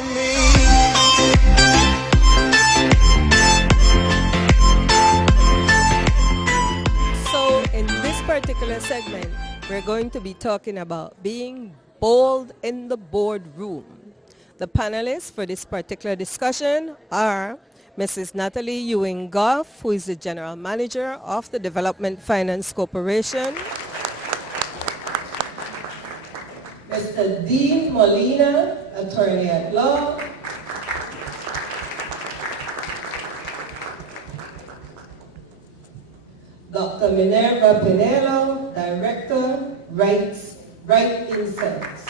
on me. So in this particular segment, we're going to be talking about being bold in the boardroom. The panelists for this particular discussion are Mrs. Natalie Ewing-Goff, who is the General Manager of the Development Finance Corporation. Mr. Dean Molina, Attorney at Law. Dr. Minerva Pinello, Director, Right Insights.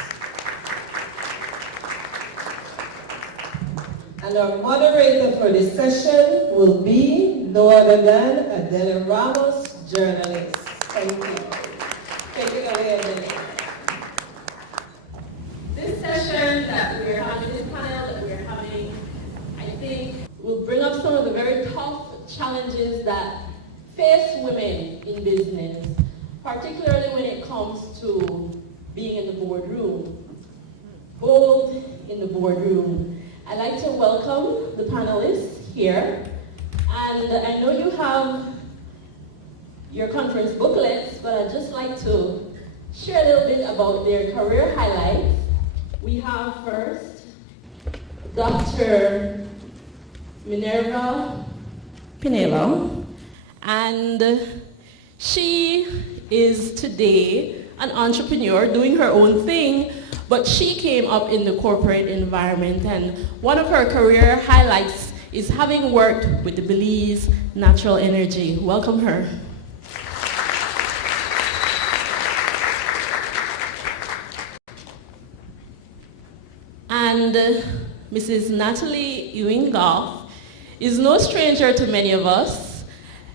And our moderator for this session will be no other than Adela Ramos, journalist. Thank you. Take it away, Adela. This session that we're having, this panel that we're having, I think will bring up some of the very tough challenges that face women in business, particularly when it comes to being in the boardroom. Bold in the boardroom. I'd like to welcome the panelists here. And I know you have your conference booklets, but I'd just like to share a little bit about their career highlights. We have first Dr. Minerva Pinello, and she is today an entrepreneur doing her own thing, but she came up in the corporate environment, and one of her career highlights is having worked with the Belize Natural Energy. Welcome her. And Mrs. Natalie Ewing-Goff is no stranger to many of us.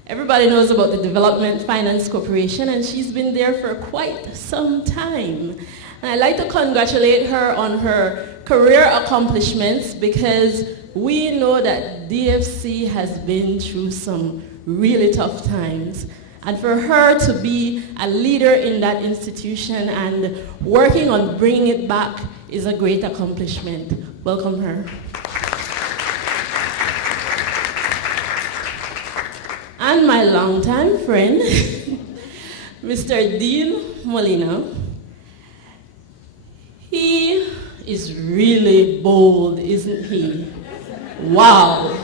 Everybody knows about the Development Finance Corporation, and she's been there for quite some time. And I'd like to congratulate her on her career accomplishments, because we know that DFC has been through some really tough times. And for her to be a leader in that institution and working on bringing it back is a great accomplishment. Welcome her. And my longtime friend, Mr. Dean Molina. He is really bold, isn't he? Wow.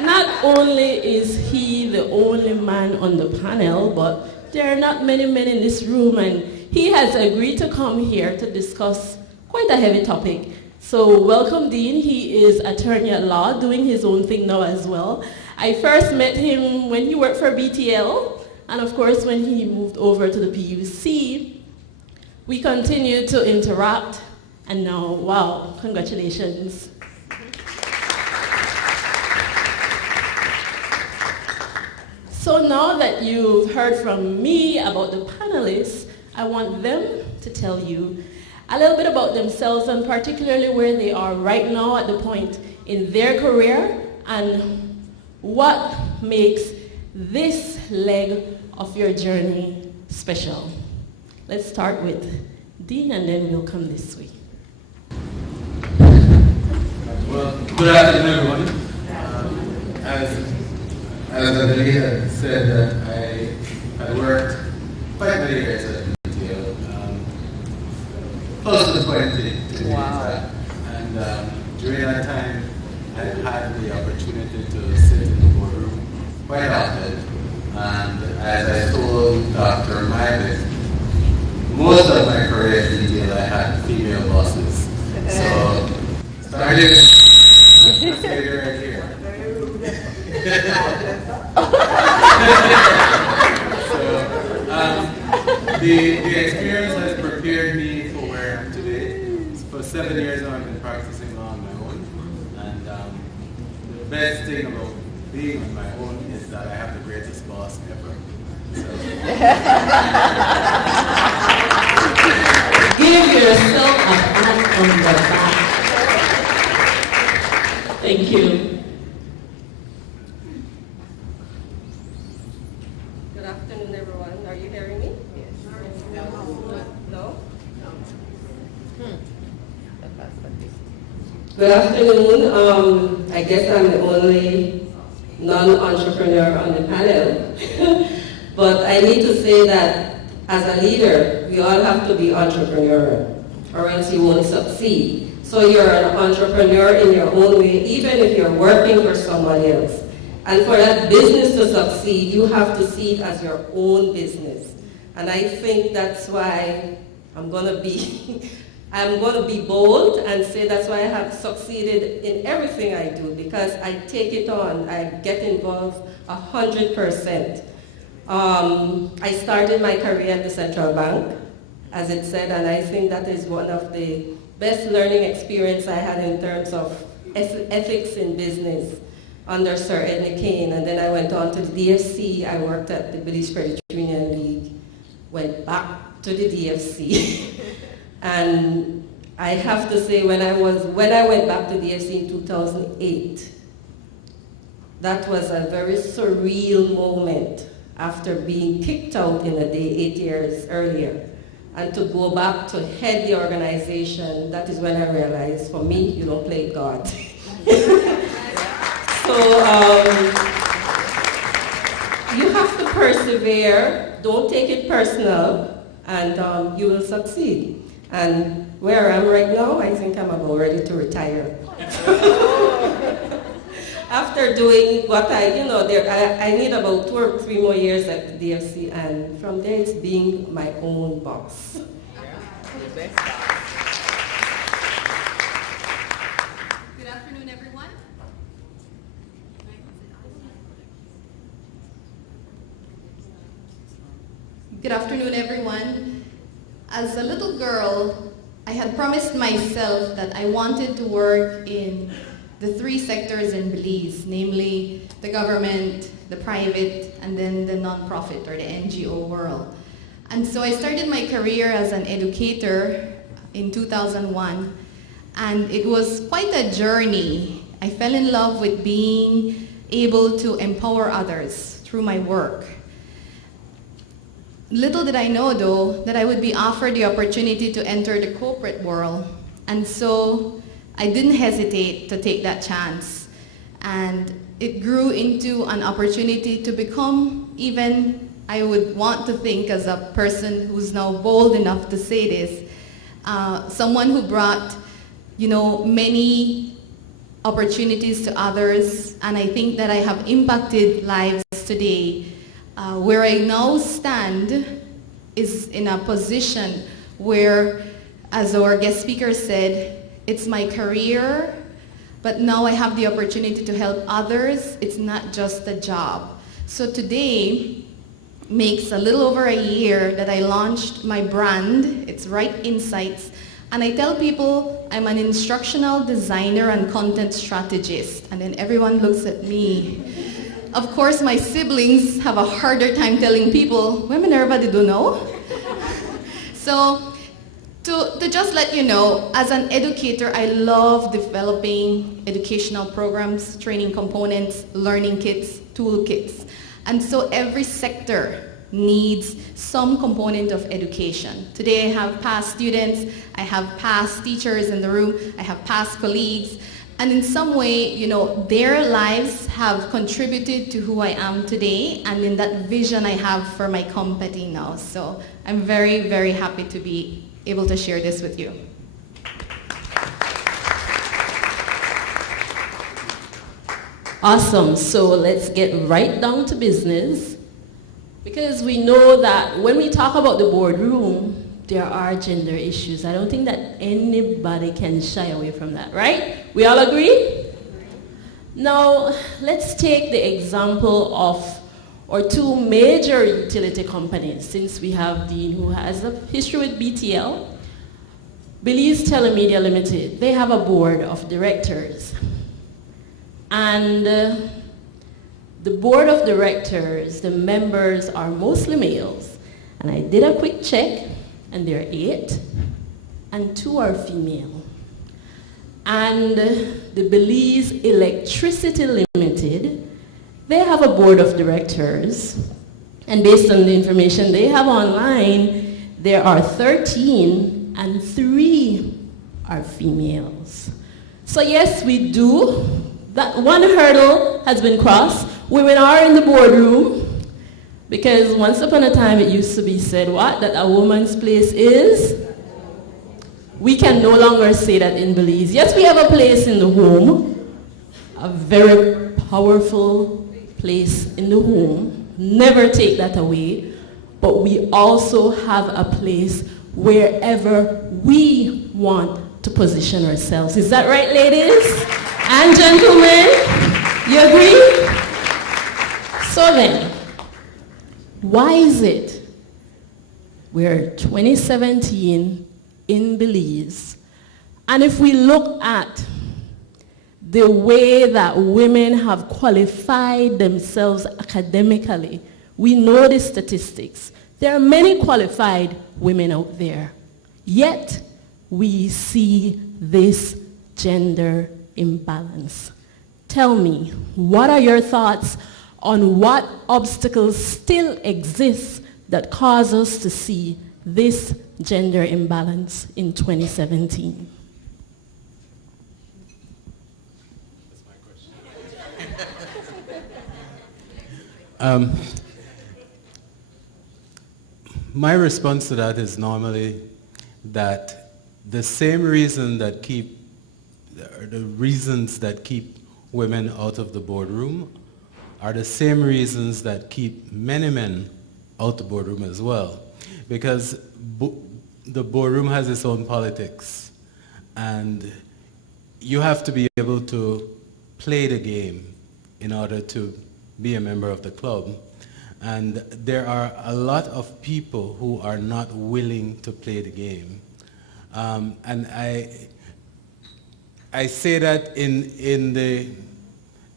Not only is he the only man on the panel, but there are not many men in this room, and he has agreed to come here to discuss quite a heavy topic. So welcome, Dean. He is attorney at law, doing his own thing now as well. I first met him when he worked for BTL, and of course when he moved over to the PUC. We continued to interact, and now, wow, congratulations. So now that you've heard from me about the panelists, I want them to tell you a little bit about themselves, and particularly where they are right now at the point in their career, and what makes this leg of your journey special. Let's start with Dean, and then we'll come this way. Well, good afternoon, everyone. As Adelia said, I worked quite many years at BTL, close to 20. Wow. And during that time, I had the opportunity to sit in the boardroom quite often. And as I told Dr. Myvick, most of my career at BTL, I had female bosses. So, starting right here. So, the experience has prepared me for where I am today. For 7 years now, I've been practicing law on my own. And the best thing about being on my own is that I have the greatest boss ever. So. Give yourself a pat on the back. Thank you. Good afternoon, everyone. Are you hearing me? Yes. No? Good afternoon. I guess I'm the only non-entrepreneur on the panel. But I need to say that as a leader, we all have to be entrepreneurial, or else you won't succeed. So you're an entrepreneur in your own way, even if you're working for somebody else. And for that business to succeed, you have to see it as your own business. And I think that's why I'm going to be bold and say that's why I have succeeded in everything I do, because I take it on. I get involved 100%. I started my career at the central bank, as it said, and I think that is one of the best learning experience I had in terms of ethics in business under Sir Edney Kane. And then I went on to the DFC. I worked at the Belize Credit Union League, went back to the DFC. And I have to say, when I went back to DFC in 2008, that was a very surreal moment after being kicked out in a day 8 years earlier. And to go back to head the organization, that is when I realized, for me, you don't play God. So you have to persevere, don't take it personal, and you will succeed. And where I am right now, I think I'm about ready to retire. After doing what I need about 2 or 3 more years at the DFC, and from there it's being my own boss. Good afternoon, everyone. Good afternoon, everyone. As a little girl, I had promised myself that I wanted to work in the 3 sectors in Belize, namely the government, the private, and then the nonprofit or the NGO world. And so I started my career as an educator in 2001, and it was quite a journey. I fell in love with being able to empower others through my work. Little did I know, though, that I would be offered the opportunity to enter the corporate world. And so I didn't hesitate to take that chance. And it grew into an opportunity to become even, I would want to think as a person who's now bold enough to say this, someone who brought, many opportunities to others. And I think that I have impacted lives today. Where I now stand is in a position where, as our guest speaker said, it's my career, but now I have the opportunity to help others. It's not just a job. So today makes a little over a year that I launched my brand. It's Right Insights. And I tell people I'm an instructional designer and content strategist. And then everyone looks at me. Of course, my siblings have a harder time telling people, "Well, Minerva, did you know?" So, to just let you know, as an educator, I love developing educational programs, training components, learning kits, toolkits. And so every sector needs some component of education. Today I have past students, I have past teachers in the room, I have past colleagues. And in some way, their lives have contributed to who I am today and in that vision I have for my company now. So I'm very, very happy to be able to share this with you. Awesome. So let's get right down to business, because we know that when we talk about the boardroom, there are gender issues. I don't think that anybody can shy away from that, right? We all agree? Now, let's take the example of our 2 major utility companies, since we have Dean, who has a history with BTL. Belize Telemedia Limited, they have a board of directors. And the board of directors, the members are mostly males. And I did a quick check, and there are 8, and 2 are female. And the Belize Electricity Limited, they have a board of directors, and based on the information they have online, there are 13, and 3 are females. So yes, we do. That one hurdle has been crossed. Women are in the boardroom because once upon a time it used to be said what? That a woman's place is? We can no longer say that in Belize. Yes, we have a place in the home, a very powerful place in the home. Never take that away. But we also have a place wherever we want to position ourselves. Is that right, ladies and gentlemen? You agree? So then, why is it we're 2017 in Belize, and if we look at the way that women have qualified themselves academically, we know the statistics. There are many qualified women out there, yet we see this gender imbalance. Tell me, what are your thoughts on what obstacles still exist that cause us to see this gender imbalance in 2017? That's my question. My response to that is normally that the same reason that the reasons that keep women out of the boardroom are the same reasons that keep many men out the boardroom as well. Because the boardroom has its own politics, and you have to be able to play the game in order to be a member of the club. And there are a lot of people who are not willing to play the game. And I say that in the,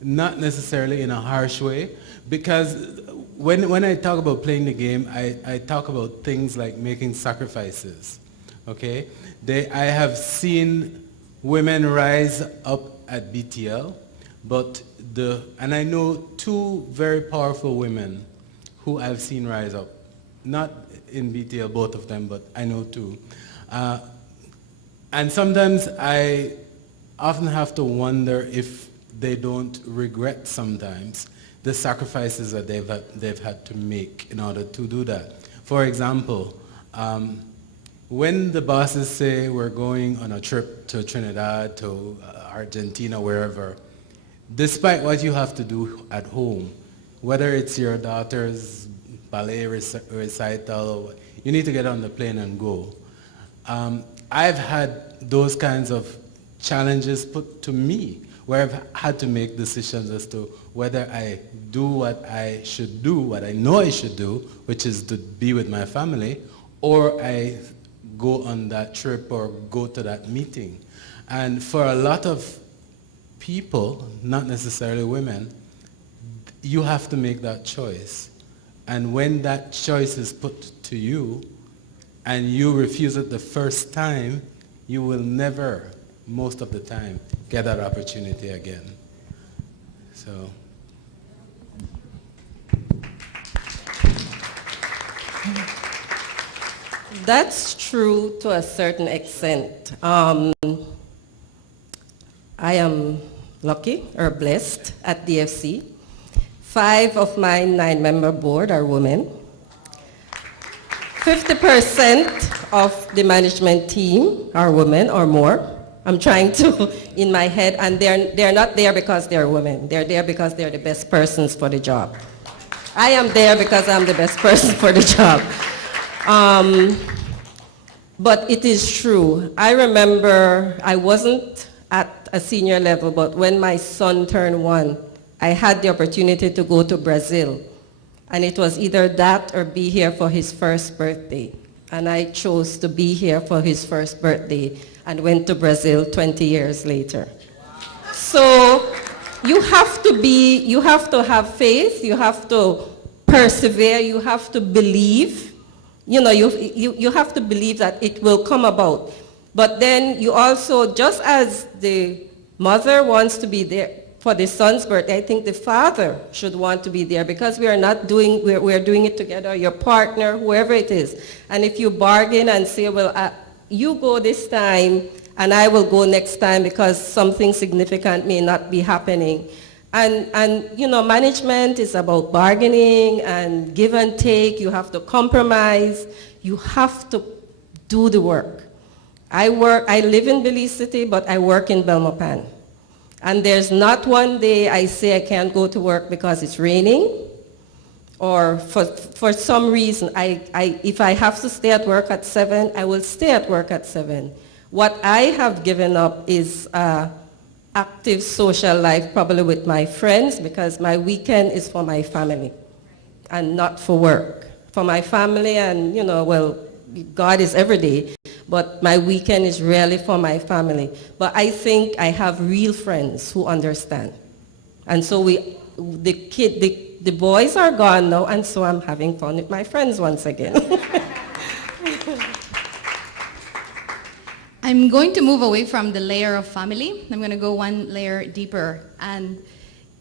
not necessarily in a harsh way, because when I talk about playing the game, I talk about things like making sacrifices, okay? I have seen women rise up at BTL, and I know two very powerful women who I've seen rise up. Not in BTL, both of them, but I know two. And sometimes I often have to wonder if they don't regret sometimes the sacrifices that they've had to make in order to do that. For example, when the bosses say we're going on a trip to Trinidad, to Argentina, wherever, despite what you have to do at home, whether it's your daughter's ballet recital, you need to get on the plane and go. I've had those kinds of challenges put to me, where I've had to make decisions as to whether I do what I should do, what I know I should do, which is to be with my family, or I go on that trip or go to that meeting. And for a lot of people, not necessarily women, you have to make that choice. And when that choice is put to you, and you refuse it the first time, you will never, most of the time, get that opportunity again. So. That's true to a certain extent. I am lucky or blessed at DFC. 5 of my 9-member board are women. 50% of the management team are women or more. I'm trying to, in my head, and they're not there because they're women. They're there because they're the best persons for the job. I am there because I'm the best person for the job. But it is true. I remember I wasn't at a senior level, but when my son turned 1, I had the opportunity to go to Brazil. And it was either that or be here for his first birthday. And I chose to be here for his first birthday and went to Brazil 20 years later. So you have to have faith, you have to persevere, you have to believe. You know, you have to believe that it will come about. But then you also, just as the mother wants to be there for the son's birthday, I think the father should want to be there, because we're doing it together, your partner, whoever it is. And if you bargain and say, well, you go this time and I will go next time because something significant may not be happening. And you know, management is about bargaining and give and take. You have to compromise. You have to do the work. I live in Belize City, but I work in Belmopan. And there's not one day I say I can't go to work because it's raining, or for some reason, if I have to stay at work at 7, I will stay at work at 7. What I have given up is active social life, probably with my friends, because my weekend is for my family and not for work. For my family, and you know, well, God is every day, but my weekend is really for my family. But I think I have real friends who understand. And so the boys are gone now, and so I'm having fun with my friends once again. I'm going to move away from the layer of family. I'm going to go one layer deeper. And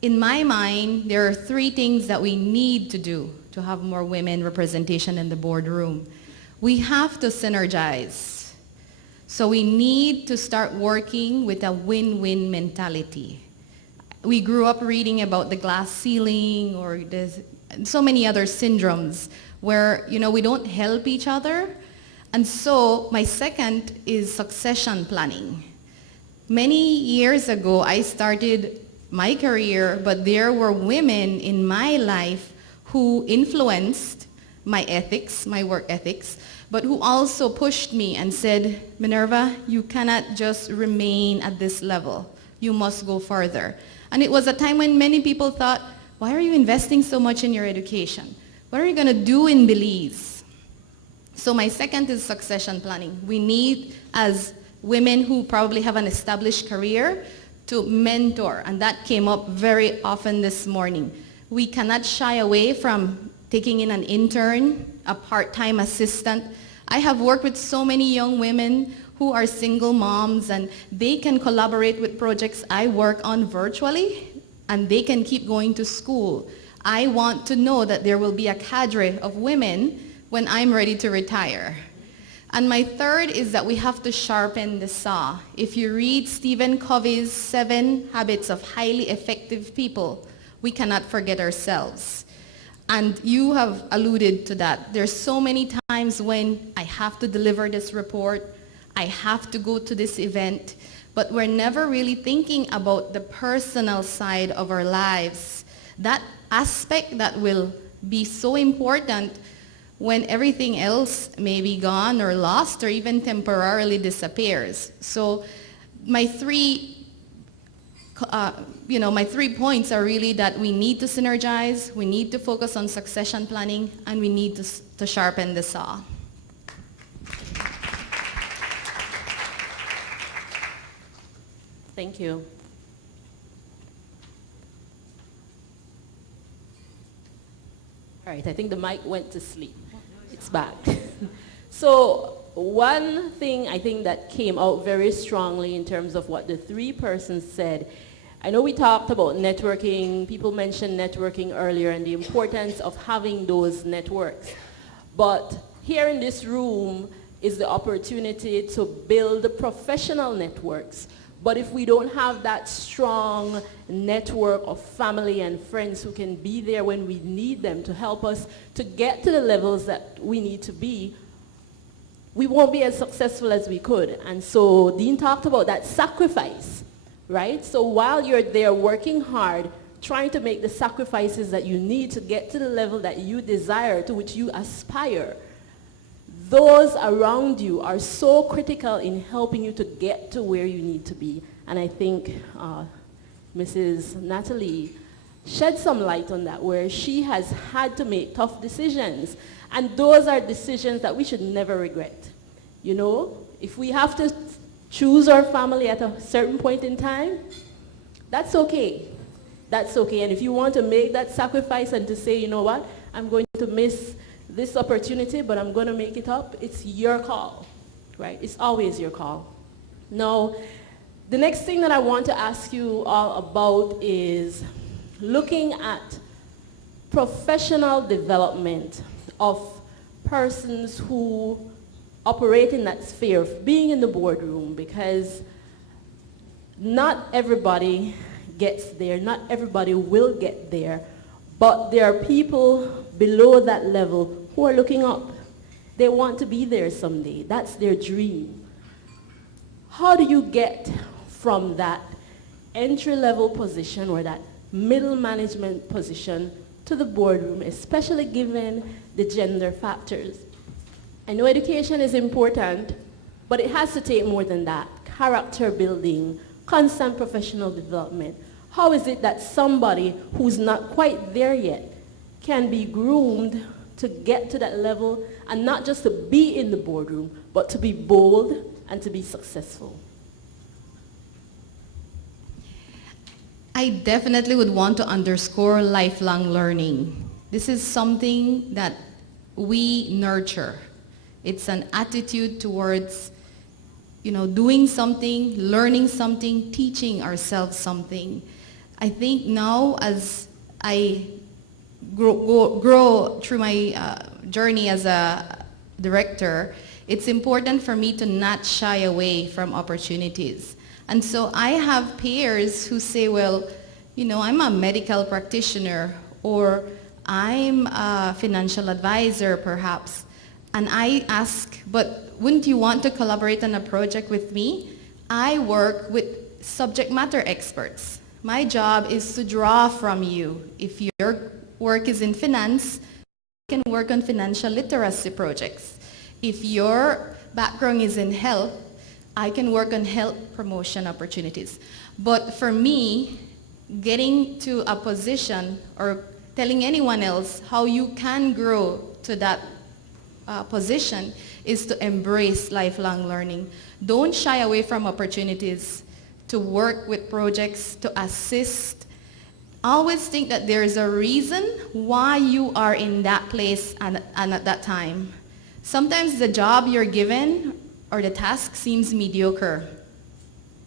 in my mind, there are 3 things that we need to do to have more women representation in the boardroom. We have to synergize. So we need to start working with a win-win mentality. We grew up reading about the glass ceiling or so many other syndromes where, you know, we don't help each other. And so my second is succession planning. Many years ago, I started my career, but there were women in my life who influenced my ethics, my work ethics, but who also pushed me and said, Minerva, you cannot just remain at this level. You must go further. And it was a time when many people thought, why are you investing so much in your education? What are you going to do in Belize? So my second is succession planning. We need, as women who probably have an established career, to mentor. And that came up very often this morning. We cannot shy away from taking in an intern, a part-time assistant. I have worked with so many young women who are single moms, and they can collaborate with projects I work on virtually, and they can keep going to school. I want to know that there will be a cadre of women when I'm ready to retire. And my third is that we have to sharpen the saw. If you read Stephen Covey's 7 Habits of Highly Effective People, we cannot forget ourselves. And you have alluded to that. There's so many times when I have to deliver this report, I have to go to this event, but we're never really thinking about the personal side of our lives. That aspect that will be so important when everything else may be gone or lost or even temporarily disappears. So my 3 points are really that we need to synergize, we need to focus on succession planning, and we need to sharpen the saw. Thank you. All right, I think the mic went to sleep. It's back. So one thing I think that came out very strongly in terms of what the 3 persons said, I know we talked about networking, people mentioned networking earlier and the importance of having those networks. But here in this room is the opportunity to build professional networks. But if we don't have that strong network of family and friends who can be there when we need them to help us to get to the levels that we need to be, we won't be as successful as we could. And so Dean talked about that sacrifice, right? So while you're there working hard, trying to make the sacrifices that you need to get to the level that you desire, to which you aspire, those around you are so critical in helping you to get to where you need to be. And I think Mrs. Natalie shed some light on that, where she has had to make tough decisions. And those are decisions that we should never regret. You know, if we have to choose our family at a certain point in time, that's okay. That's okay. And if you want to make that sacrifice and to say, you know what, I'm going to miss this opportunity, but I'm going to make it up, it's your call, right? It's always your call. Now, the next thing that I want to ask you all about is looking at professional development of persons who operate in that sphere of being in the boardroom, because not everybody gets there, not everybody will get there, but there are people below that level who are looking up. They want to be there someday. That's their dream. How do you get from that entry-level position or that middle management position to the boardroom, especially given the gender factors? I know education is important, but it has to take more than that. Character building, constant professional development. How is it that somebody who's not quite there yet can be groomed to get to that level, and not just to be in the boardroom, but to be bold and to be successful? I definitely would want to underscore lifelong learning. This is something that we nurture. It's an attitude towards, doing something, learning something, teaching ourselves something. I think now as I grow through my journey as a director, it's important for me to not shy away from opportunities. And so I have peers who say, well, I'm a medical practitioner, or I'm a financial advisor perhaps. And I ask, but wouldn't you want to collaborate on a project with me? I work with subject matter experts. My job is to draw from you. If your work is in finance, you can work on financial literacy projects. If your background is in health, I can work on health promotion opportunities. But for me, getting to a position or telling anyone else how you can grow to that position is to embrace lifelong learning. Don't shy away from opportunities to work with projects, to assist. Always think that there is a reason why you are in that place and at that time. Sometimes the job you're given or the task seems mediocre.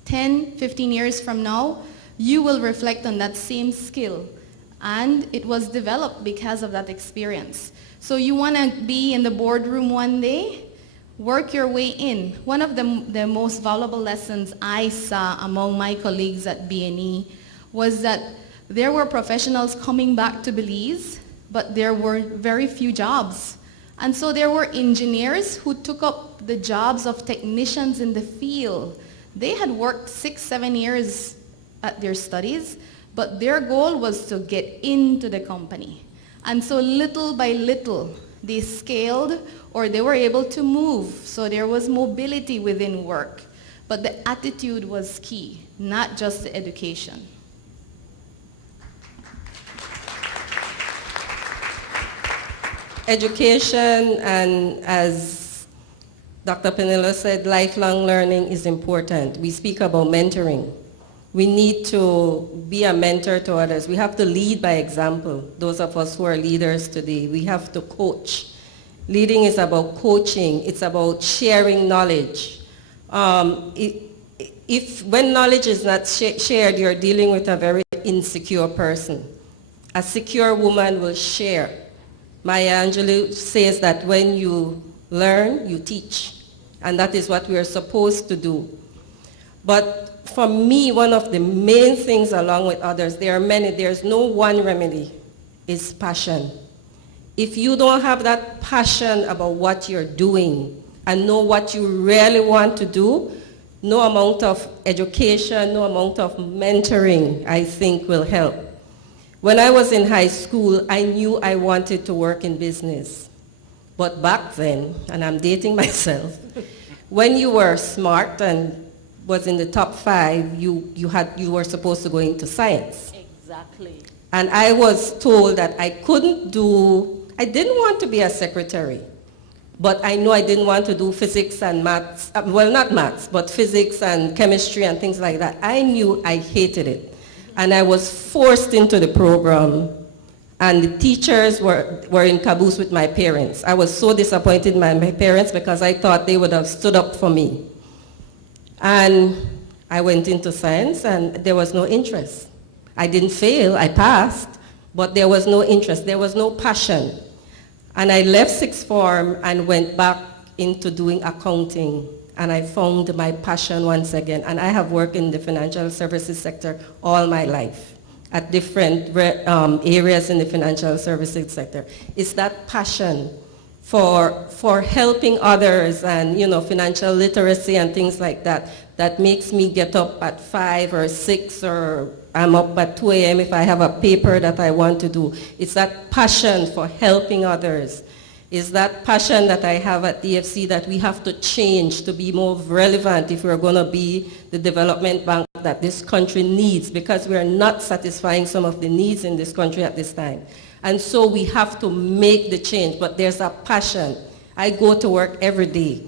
10, 15 years from now, you will reflect on that same skill, and it was developed because of that experience. So you want to be in the boardroom one day, work your way in. One of the most valuable lessons I saw among my colleagues at BNE was that there were professionals coming back to Belize, but there were very few jobs. And so there were engineers who took up the jobs of technicians in the field. They had worked 6, 7 years at their studies, but their goal was to get into the company. And so little by little, they scaled or they were able to move. So there was mobility within work. But the attitude was key, not just the education. Education, and as Dr. Panelists said, lifelong learning is important. We speak about mentoring. We need to be a mentor to others. We have to lead by example. Those of us who are leaders today, we have to coach. Leading is about coaching. It's about sharing knowledge. When knowledge is not shared, you're dealing with a very insecure person. A secure woman will share. Maya Angelou says that when you learn, you teach. And that is what we are supposed to do. But for me, one of the main things along with others, there are many, there's no one remedy, is passion. If you don't have that passion about what you're doing and know what you really want to do, no amount of education, no amount of mentoring, I think, will help. When I was in high school, I knew I wanted to work in business. But back then, and I'm dating myself, when you were smart and was in the top 5, you were supposed to go into science. Exactly. And I was told that I didn't want to be a secretary, but I know I didn't want to do physics and maths, well, not maths, but physics and chemistry and things like that. I knew I hated it. And I was forced into the program, and the teachers were in caboose with my parents. I was so disappointed in my parents because I thought they would have stood up for me. And I went into science, and there was no interest. I didn't fail, I passed, but there was no interest, there was no passion. And I left sixth form and went back into doing accounting, and I found my passion once again. And I have worked in the financial services sector all my life, at different areas in the financial services sector. It's that passion for helping others and, you know, financial literacy and things like that, that makes me get up at 5 or 6, or I'm up at 2 a.m. if I have a paper that I want to do. It's that passion for helping others. It's that passion that I have at DFC that we have to change to be more relevant if we're going to be the development bank that this country needs, because we are not satisfying some of the needs in this country at this time. And so we have to make the change, but there's a passion. I go to work every day.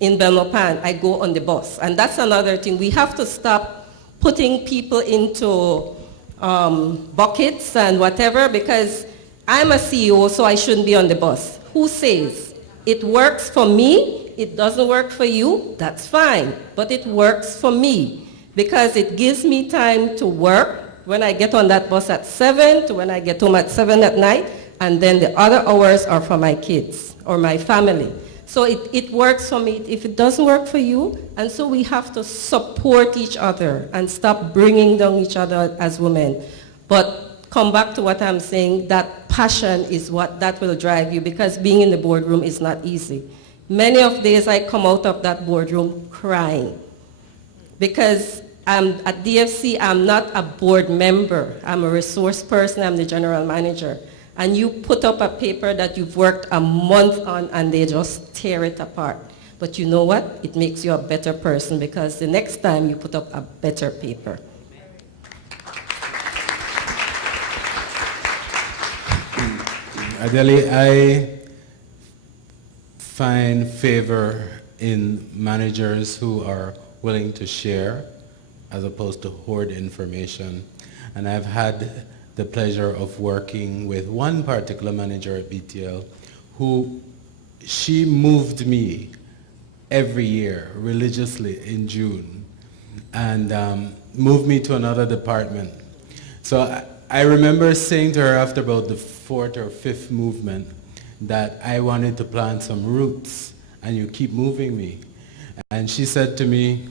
In Belmopan, I go on the bus. And that's another thing. We have to stop putting people into buckets and whatever, because I'm a CEO, so I shouldn't be on the bus. Who says? It works for me, it doesn't work for you, that's fine. But it works for me, because it gives me time to work when I get on that bus at 7 to when I get home at 7 at night, and then the other hours are for my kids or my family. So it works for me if it doesn't work for you, and so we have to support each other and stop bringing down each other as women. But come back to what I'm saying, that passion is what that will drive you, because being in the boardroom is not easy. Many of days I come out of that boardroom crying, because at DFC, I'm not a board member. I'm a resource person, I'm the general manager. And you put up a paper that you've worked a month on and they just tear it apart. But you know what? It makes you a better person, because the next time you put up a better paper. Adele, I find favor in managers who are willing to share as opposed to hoard information. And I've had the pleasure of working with one particular manager at BTL who, she moved me every year religiously in June and moved me to another department. So I remember saying to her after about the 4th or 5th movement that I wanted to plant some roots, and you keep moving me. And she said to me,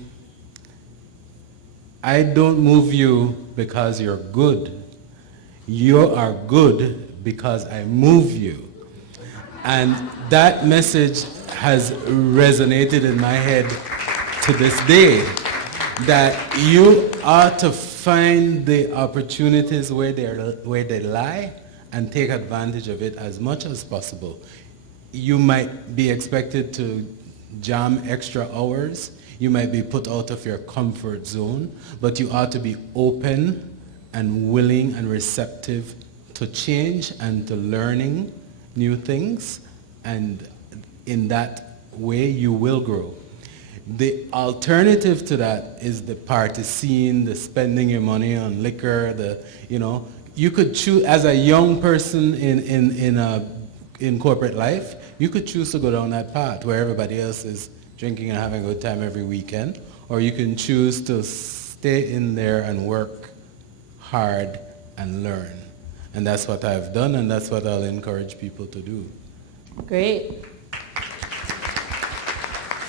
I don't move you because you're good. You are good because I move you. And that message has resonated in my head to this day, that you ought to find the opportunities where they lie and take advantage of it as much as possible. You might be expected to jam extra hours. You might be put out of your comfort zone, but you ought to be open and willing and receptive to change and to learning new things, and in that way you will grow. The alternative to that is the party scene, the spending your money on liquor, you could choose, as a young person in corporate life, you could choose to go down that path where everybody else is drinking and having a good time every weekend, or you can choose to stay in there and work hard and learn. And that's what I've done, and that's what I'll encourage people to do. Great.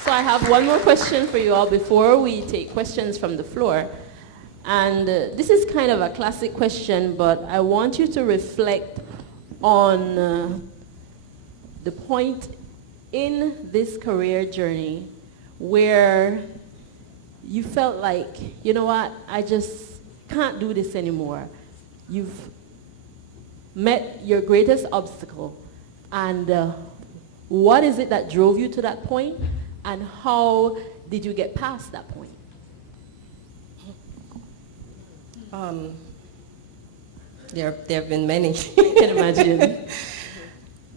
So I have one more question for you all before we take questions from the floor. And this is kind of a classic question, but I want you to reflect on the point in this career journey where you felt like, you know what, I just can't do this anymore. You've met your greatest obstacle, and what is it that drove you to that point, and how did you get past that point? There have been many. I can imagine.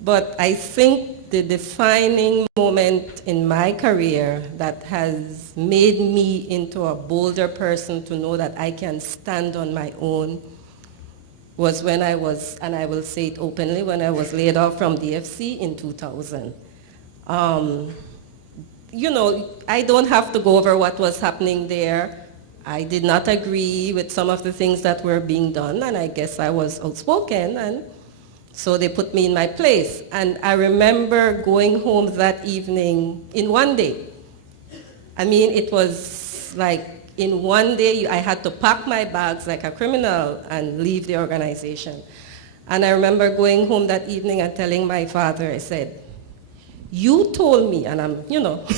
But I think the defining moment in my career that has made me into a bolder person to know that I can stand on my own was when I was, and I will say it openly, when I was laid off from DFC in 2000. I don't have to go over what was happening there. I did not agree with some of the things that were being done, and I guess I was outspoken, and So they put me in my place. And I remember going home that evening in one day. I mean, it was like in one day I had to pack my bags like a criminal and leave the organization. And I remember going home that evening and telling my father, I said, you told me, and I'm,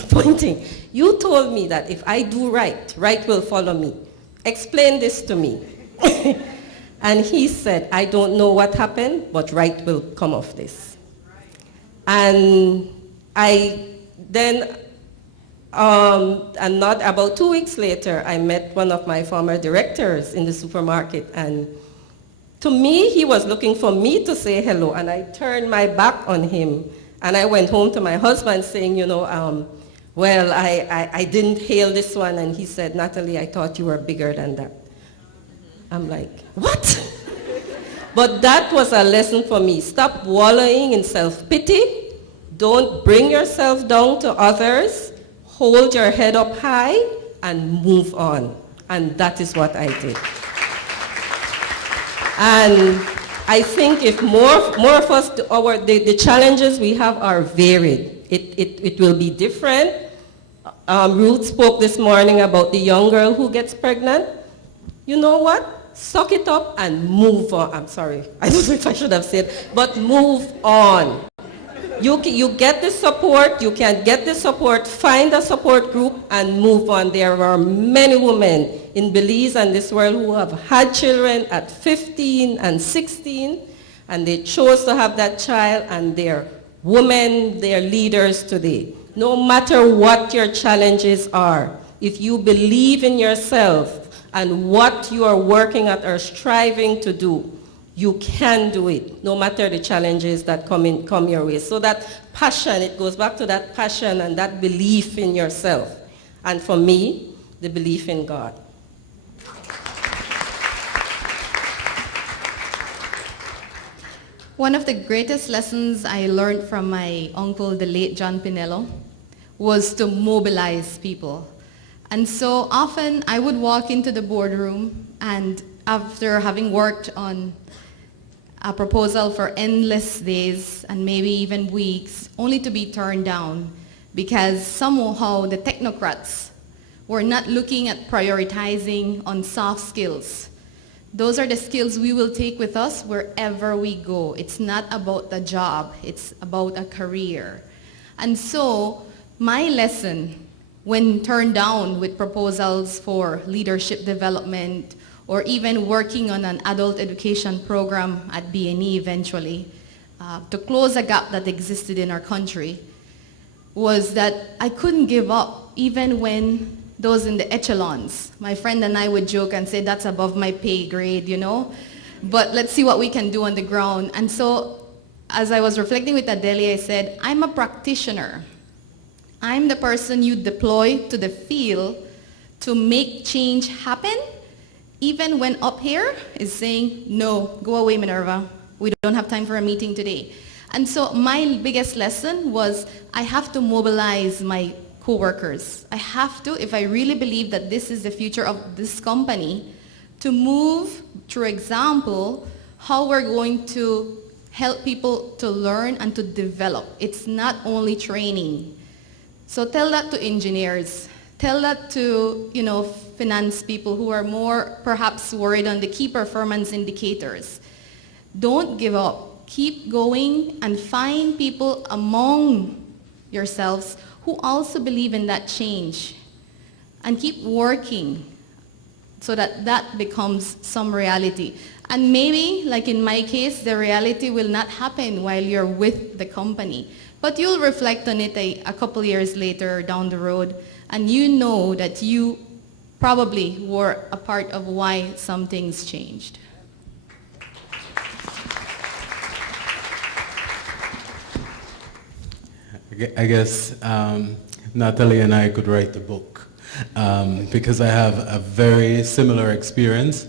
pointing, you told me that if I do right, right will follow me. Explain this to me. And he said, I don't know what happened, but right will come of this. And then, and not about 2 weeks later, I met one of my former directors in the supermarket. And to me, he was looking for me to say hello. And I turned my back on him. And I went home to my husband saying, well, I didn't hail this one. And he said, Natalie, I thought you were bigger than that. I'm like, what? But that was a lesson for me. Stop wallowing in self-pity. Don't bring yourself down to others. Hold your head up high and move on. And that is what I did. And I think if more of us, the challenges we have are varied. It will be different. Ruth spoke this morning about the young girl who gets pregnant. You know what? Suck it up and move on. I'm sorry, I don't know if I should have said, but move on. You get the support, you can get the support, find a support group and move on. There are many women in Belize and this world who have had children at 15 and 16 and they chose to have that child and they're women, they're leaders today. No matter what your challenges are, if you believe in yourself and what you are working at or striving to do, you can do it, no matter the challenges that come your way. So that passion, it goes back to that passion and that belief in yourself. And for me, the belief in God. One of the greatest lessons I learned from my uncle, the late John Pinello, was to mobilize people. And so often I would walk into the boardroom and after having worked on a proposal for endless days and maybe even weeks, only to be turned down because somehow the technocrats were not looking at prioritizing on soft skills. Those are the skills we will take with us wherever we go. It's not about the job, it's about a career. And so my lesson when turned down with proposals for leadership development or even working on an adult education program at BNE eventually, to close a gap that existed in our country, was that I couldn't give up even when those in the echelons, my friend and I would joke and say, that's above my pay grade, but let's see what we can do on the ground. And so as I was reflecting with Adelia, I said, I'm a practitioner. I'm the person you deploy to the field to make change happen, even when up here is saying, no, go away, Minerva. We don't have time for a meeting today. And so my biggest lesson was I have to mobilize my coworkers. I have to, if I really believe that this is the future of this company, to move through example how we're going to help people to learn and to develop. It's not only training. So tell that to engineers. Tell that to, finance people who are more perhaps worried on the key performance indicators. Don't give up. Keep going and find people among yourselves who also believe in that change. And keep working so that that becomes some reality. And maybe, like in my case, the reality will not happen while you're with the company. But you'll reflect on it a couple years later down the road, and you know that you probably were a part of why some things changed. I guess Natalie and I could write a book because I have a very similar experience.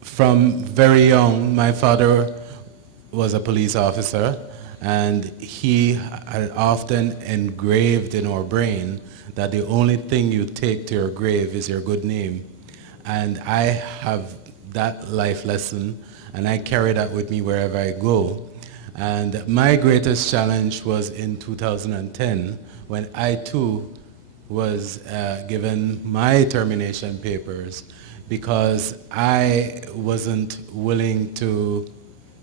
From very young, my father was a police officer, and he had often engraved in our brain that the only thing you take to your grave is your good name. And I have that life lesson, and I carry that with me wherever I go. And my greatest challenge was in 2010 when I too was given my termination papers because I wasn't willing to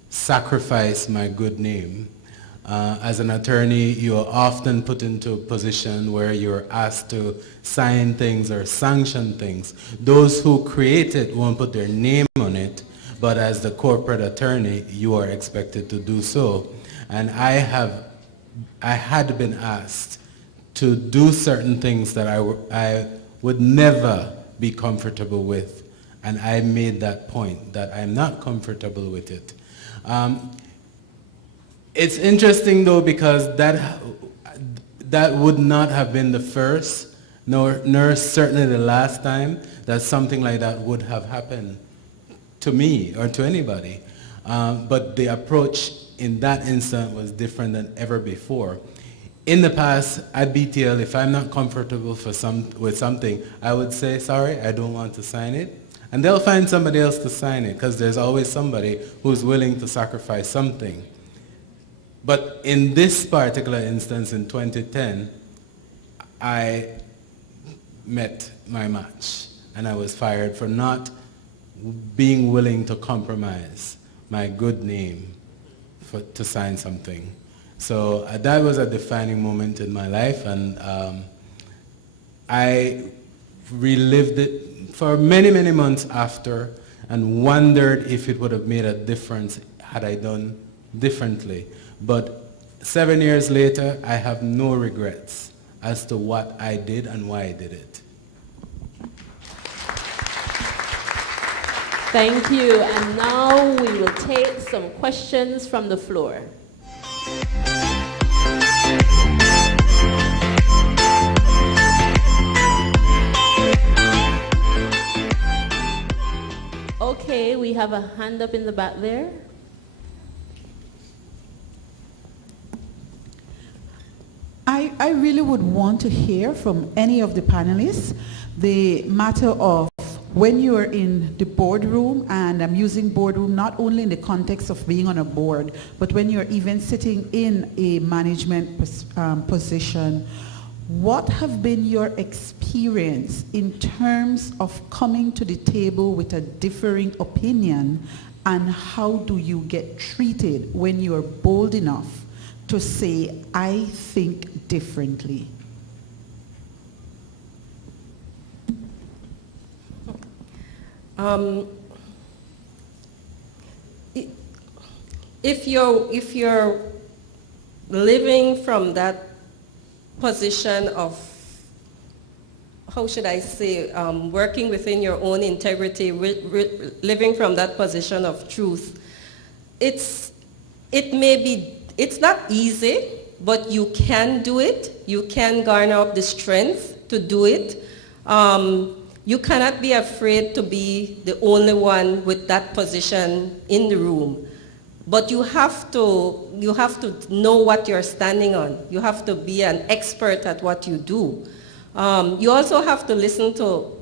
sacrifice my good name. As an attorney, you are often put into a position where you're asked to sign things or sanction things. Those who create it won't put their name on it, but as the corporate attorney, you are expected to do so. And I had been asked to do certain things that I would never be comfortable with. And I made that point, that I'm not comfortable with it. It's interesting though, because that would not have been the first, nor certainly the last time that something like that would have happened to me or to anybody. But the approach in that instant was different than ever before. In the past, at BTL, if I'm not comfortable with something, I would say, sorry, I don't want to sign it. And they'll find somebody else to sign it, because there's always somebody who's willing to sacrifice something. But in this particular instance, in 2010, I met my match, and I was fired for not being willing to compromise my good name to sign something. So that was a defining moment in my life, and I relived it for many, many months after and wondered if it would have made a difference had I done differently. But 7 years later, I have no regrets as to what I did and why I did it. Thank you. And now we will take some questions from the floor. Okay, we have a hand up in the back there. I really would want to hear from any of the panelists the matter of when you are in the boardroom, and I'm using boardroom not only in the context of being on a board, but when you're even sitting in a management position, what have been your experience in terms of coming to the table with a differing opinion, and how do you get treated when you're bold enough to say, I think differently? If you're living from that position of, how should I say, working within your own integrity, living from that position of truth, it's not easy, but you can do it. You can garner up the strength to do it. You cannot be afraid to be the only one with that position in the room. But you have to know what you're standing on. You have to be an expert at what you do. You also have to listen to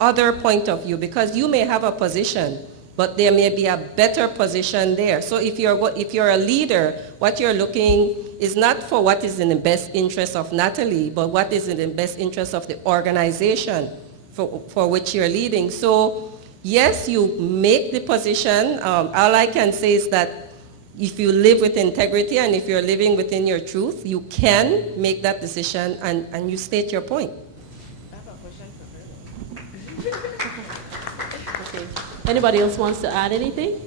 other point of view, because you may have a position, but there may be a better position there. So if you're a leader, what you're looking is not for what is in the best interest of Natalie, but what is in the best interest of the organization for which you're leading. So yes, you make the position. All I can say is that if you live with integrity and if you're living within your truth, you can make that decision and you state your point. I have a question for her. Okay. Anybody else wants to add anything?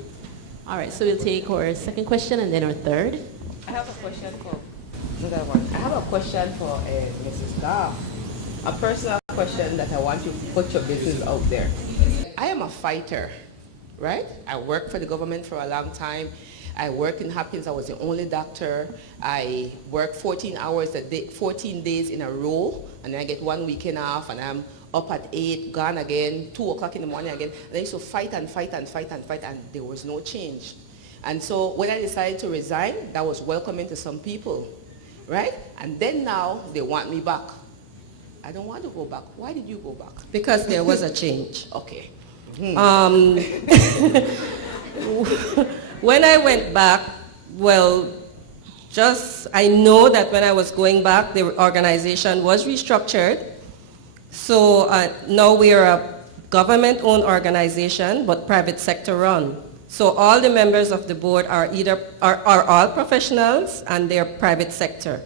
All right, so we'll take our second question and then our third. I have a question for Mrs. Goff. A personal question that I want you to put your business out there. I am a fighter, right? I worked for the government for a long time. I worked in Hopkins. I was the only doctor. I worked 14 hours a day, 14 days in a row, and then I get 1 weekend off, and I'm up at 8, gone again, 2 o'clock in the morning again. And I used to fight and fight and fight and fight, and there was no change. And so when I decided to resign, that was welcoming to some people, right? And then now they want me back. I don't want to go back. Why did you go back? Because there was a change. Okay. when I went back, well, I know that when I was going back, the organization was restructured. So now we are a government-owned organization, but private sector run. So all the members of the board are all professionals and they're private sector.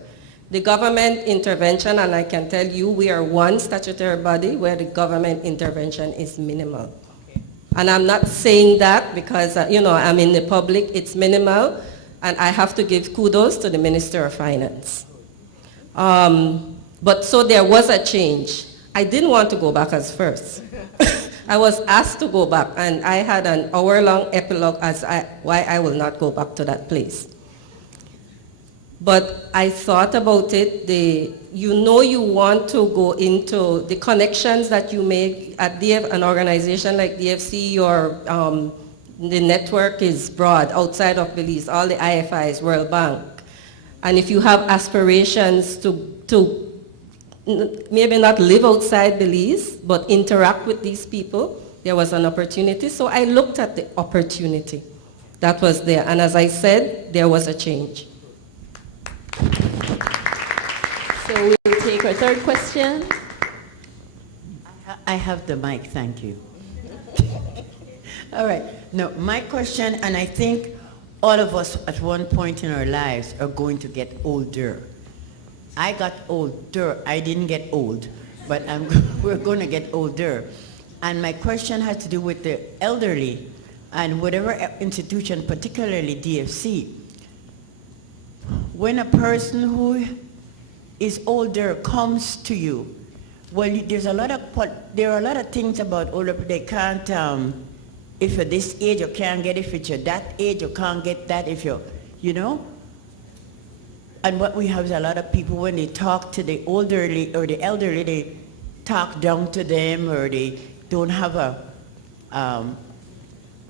The government intervention, and I can tell you, we are one statutory body where the government intervention is minimal. Okay. And I'm not saying that because, I'm in the public, it's minimal, and I have to give kudos to the Minister of Finance. But so there was a change. I didn't want to go back as first. I was asked to go back, and I had an hour-long epilogue why I will not go back to that place. But I thought about it. You want to go into the connections that you make at an organization like DFC, the network is broad outside of Belize, all the IFIs, World Bank. And if you have aspirations to maybe not live outside Belize, but interact with these people, there was an opportunity. So I looked at the opportunity that was there. And as I said, there was a change. So we'll take our third question. I have the mic, thank you. All right. No, my question, and I think all of us at one point in our lives are going to get older. I got older. I didn't get old, but we're going to get older. And my question has to do with the elderly and whatever institution, particularly DFC. When a person who is older comes to you, well, there are a lot of things about older people. They can't, if you're this age, you can't get it. If you're that age, you can't get that. If you're, And what we have is a lot of people, when they talk to the elderly, they talk down to them, or they don't have a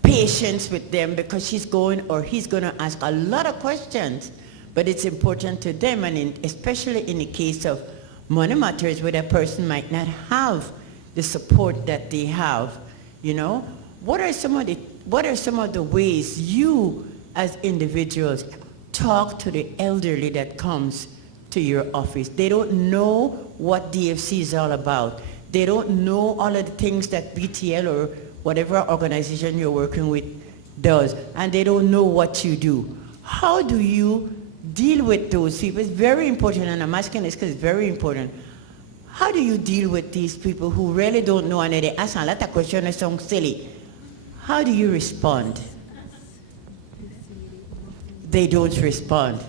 patience with them because he's going to ask a lot of questions. But it's important to them, and especially in the case of money matters where a person might not have the support that they have, What are some of the ways you as individuals talk to the elderly that comes to your office? They don't know what DFC is all about. They don't know all of the things that BTL or whatever organization you're working with does, and they don't know what you do. How do you deal with those people? It's very important, and I'm asking this because it's very important. How do you deal with these people who really don't know, and they ask a lot of questions that sound silly? How do you respond? They don't respond.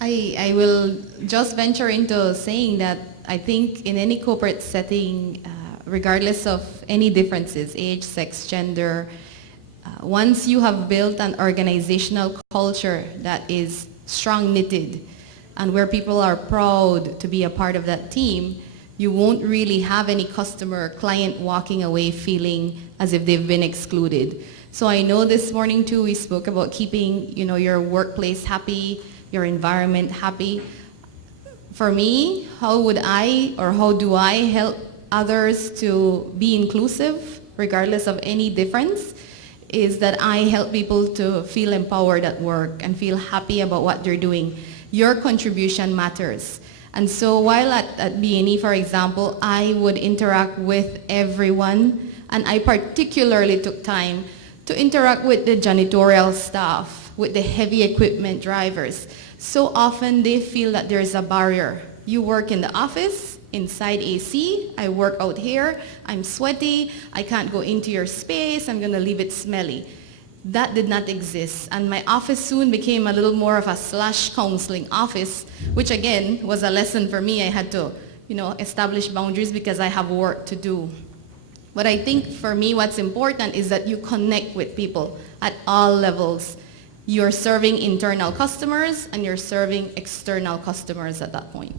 I will just venture into saying that I think in any corporate setting, regardless of any differences, age, sex, gender, once you have built an organizational culture that is strong-knitted and where people are proud to be a part of that team, you won't really have any customer or client walking away feeling as if they've been excluded. So I know this morning too we spoke about keeping your workplace happy, your environment happy. For me, how do I help others to be inclusive regardless of any difference is that I help people to feel empowered at work and feel happy about what they're doing. Your contribution matters. And so while at BNE, for example, I would interact with everyone, and I particularly took time to interact with the janitorial staff, with the heavy equipment drivers. So often they feel that there's a barrier. You work in the office, inside AC, I work out here, I'm sweaty, I can't go into your space, I'm gonna leave it smelly. That did not exist, and my office soon became a little more of a / counseling office, which again was a lesson for me. I had to, establish boundaries because I have work to do. But I think for me what's important is that you connect with people at all levels. You're serving internal customers and you're serving external customers at that point.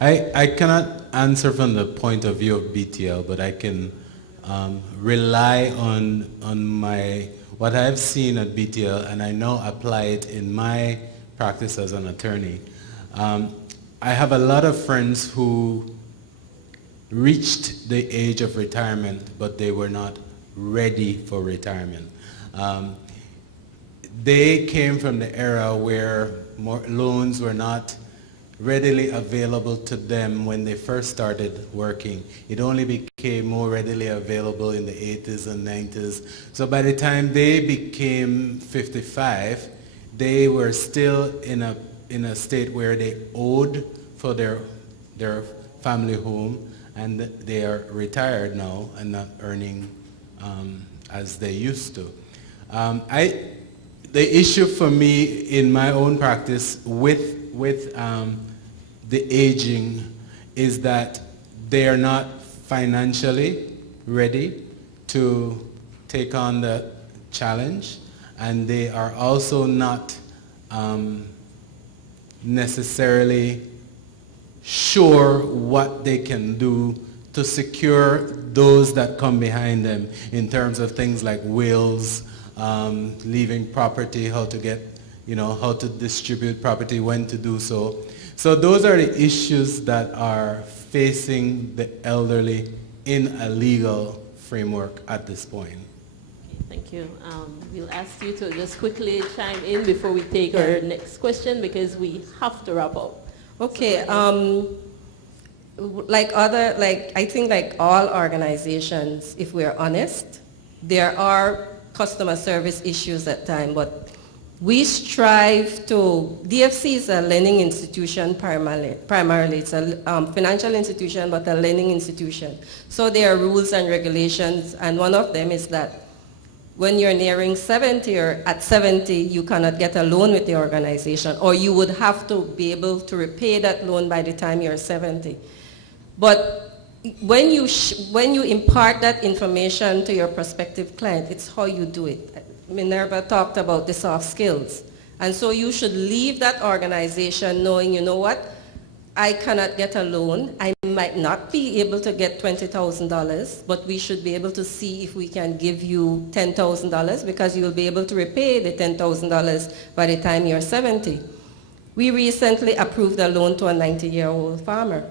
I cannot answer from the point of view of BTL, but I can rely on what I've seen at BTL, and I now apply it in my practice as an attorney. I have a lot of friends who reached the age of retirement, but they were not ready for retirement. They came from the era where loans were not readily available to them when they first started working. It only became more readily available in the 80s and 90s. So by the time they became 55, they were still in a state where they owed for their family home, and they are retired now and not earning as they used to. The issue for me in my own practice with the aging is that they are not financially ready to take on the challenge, and they are also not necessarily sure what they can do to secure those that come behind them in terms of things like wills, leaving property, how to get, how to distribute property, when to do so. So those are the issues that are facing the elderly in a legal framework at this point. Thank you. We'll ask you to just quickly chime in before we take our next question, because we have to wrap up. Okay. I think like all organizations, if we're honest, there are customer service issues at times, but we strive to, DFC is a lending institution primarily. It's a financial institution, but a lending institution. So there are rules and regulations, and one of them is that when you're nearing 70 or at 70, you cannot get a loan with the organization, or you would have to be able to repay that loan by the time you're 70. But when you impart that information to your prospective client, it's how you do it. Minerva talked about the soft skills. And so you should leave that organization knowing, you know what, I cannot get a loan. I might not be able to get $20,000, but we should be able to see if we can give you $10,000, because you will be able to repay the $10,000 by the time you're 70. We recently approved a loan to a 90-year-old farmer.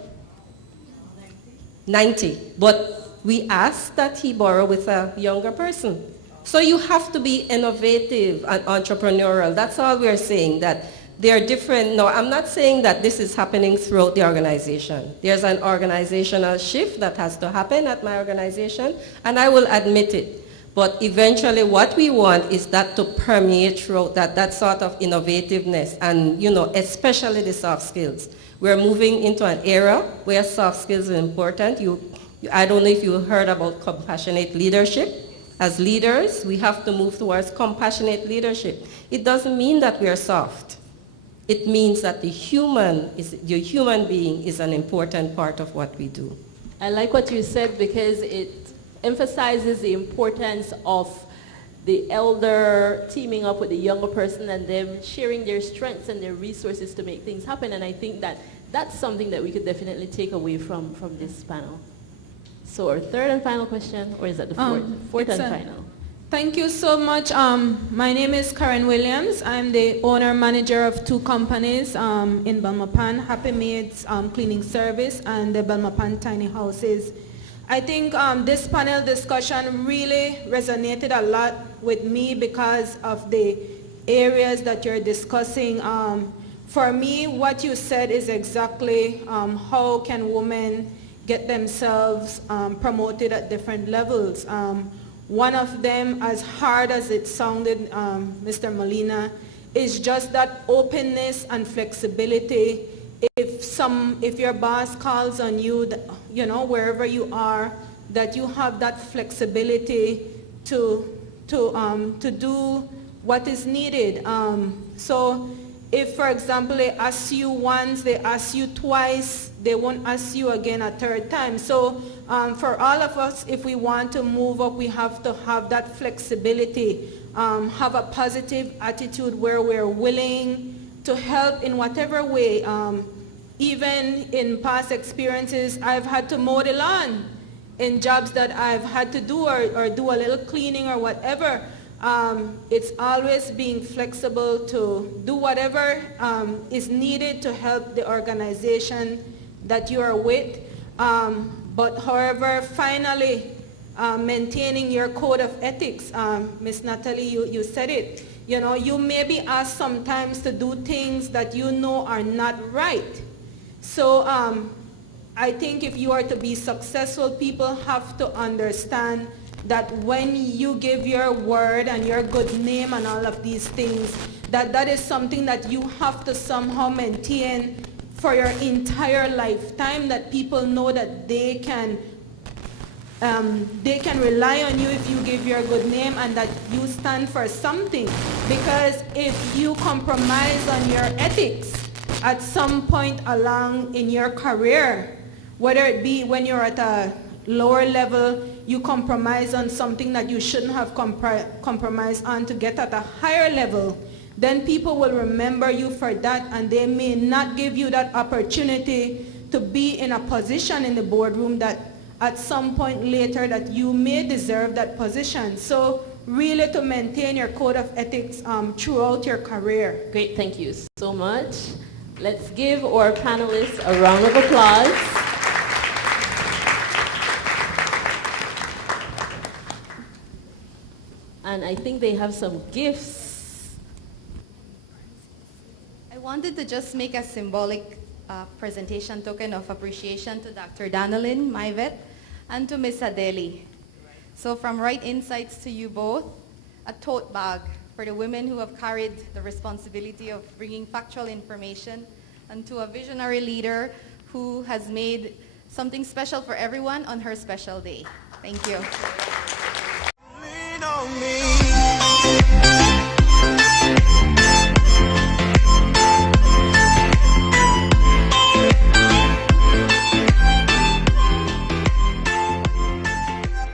90. But we asked that he borrow with a younger person. So you have to be innovative and entrepreneurial. That's all we're saying, that they're different. No, I'm not saying that this is happening throughout the organization. There's an organizational shift that has to happen at my organization, and I will admit it. But eventually what we want is that to permeate throughout that sort of innovativeness and, especially the soft skills. We're moving into an era where soft skills are important. I don't know if you heard about compassionate leadership. As leaders, we have to move towards compassionate leadership. It doesn't mean that we are soft. It means that the human being is an important part of what we do. I like what you said, because it emphasizes the importance of the elder teaming up with the younger person and them sharing their strengths and their resources to make things happen. And I think that that's something that we could definitely take away from this panel. So our third and final question, or is that the fourth? Fourth and final. Thank you so much. My name is Karen Williams. I'm the owner-manager of two companies in Belmopan, Happy Maids Cleaning Service and the Belmopan Tiny Houses. I think this panel discussion really resonated a lot with me because of the areas that you're discussing. For me, what you said is exactly how can women get themselves promoted at different levels. One of them, as hard as it sounded, Mr. Molina, is just that openness and flexibility. If your boss calls on you, wherever you are, that you have that flexibility to do what is needed. So if, for example, they ask you once, they ask you twice, they won't ask you again a third time. So for all of us, if we want to move up, we have to have that flexibility, have a positive attitude where we're willing to help in whatever way. Even in past experiences, I've had to mow the lawn in jobs that I've had to do, or do a little cleaning or whatever. It's always being flexible to do whatever is needed to help the organization that you are with. But however, finally, maintaining your code of ethics. Ms. Natalie, you said it. You know, you may be asked sometimes to do things that you know are not right. So I think if you are to be successful, people have to understand that when you give your word and your good name and all of these things, that is something that you have to somehow maintain for your entire lifetime, that people know that they can rely on you if you give your good name and that you stand for something. Because if you compromise on your ethics at some point along in your career, whether it be when you're at a lower level, you compromise on something that you shouldn't have compromised on to get at a higher level, then people will remember you for that, and they may not give you that opportunity to be in a position in the boardroom that at some point later that you may deserve that position. So really to maintain your code of ethics throughout your career. Great, thank you so much. Let's give our panelists a round of applause. And I think they have some gifts. I wanted to just make a symbolic presentation token of appreciation to Dr. Danilin Maivet and to Ms. Adeli. So from Right Insights to you both, a tote bag for the women who have carried the responsibility of bringing factual information, and to a visionary leader who has made something special for everyone on her special day. Thank you. Lean on me.